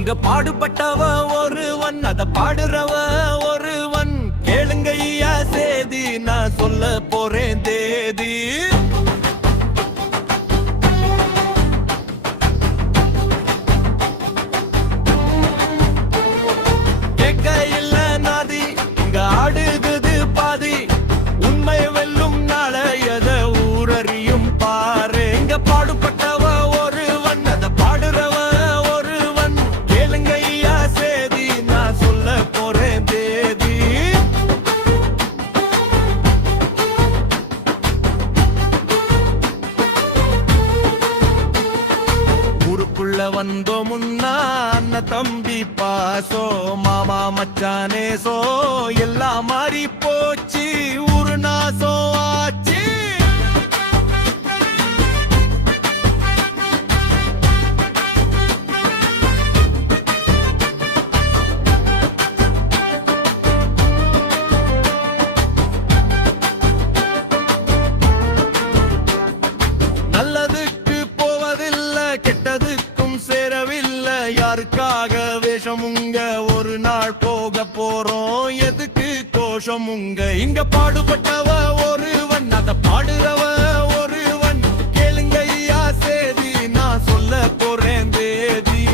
இங்க பாடுபட்டவ ஒருவன், அத பாடுறவ ஒருவன். கேளுங்க ஐயா சேதி, நான் சொல்ல போறேன் தேதி. கேட்க இல்ல நாதி, இங்க ஆடுகுது பாதி. உண்மை வெல்லும் நாளையத ஊரறியும் பாரு. இங்க பாடுபட்டவ ஒருவன், அத பாடுறவ ஒருவன். கேளுங்க ஐயா சேதி, நான் சொல்ல போறேன் தேதி. ஊருக்குள்ள வந்தோ முன்னா அண்ணன் தம்பி பாசோ, மாமா மச்சானேசோ எல்லாம் மாறி போச்சு, ஊரு நாசோ ஆச்சு. நல்லதுக்கு போவதில்லை, கெட்டதுக்கும் சேரவில்லை. யாருக்காக வேஷமுங்க, ஒரு நாள் போக போறோம். எதுக்கு கோஷமுங்க? இங்க பாடுபட்டவ ஒருவன், அத பாடுறவ ஒருவன். கேளுங்க ஐயா சேதி, நான் சொல்ல போறேன் தேதி.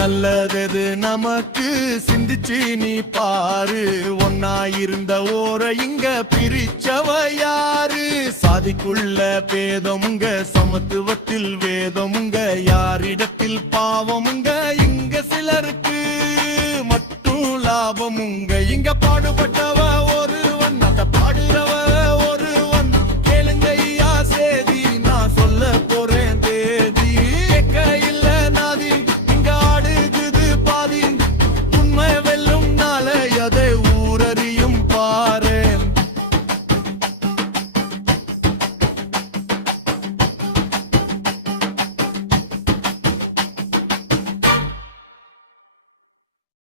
நல்லதது நமக்கு சிந்திச்சு நீ பாரு. ஒன்னா இருந்த ஓர இங்க பிரிச்சவ யாரு? சாதிக்குள்ள பேதமுங்க, சமத்துவத்தில் வேதமுங்க. யாரிடத்தில் பாவமுங்க, இங்க சிலருக்கு மட்டும் லாபமுங்க. இங்க பாடுபட்டவ ஒரு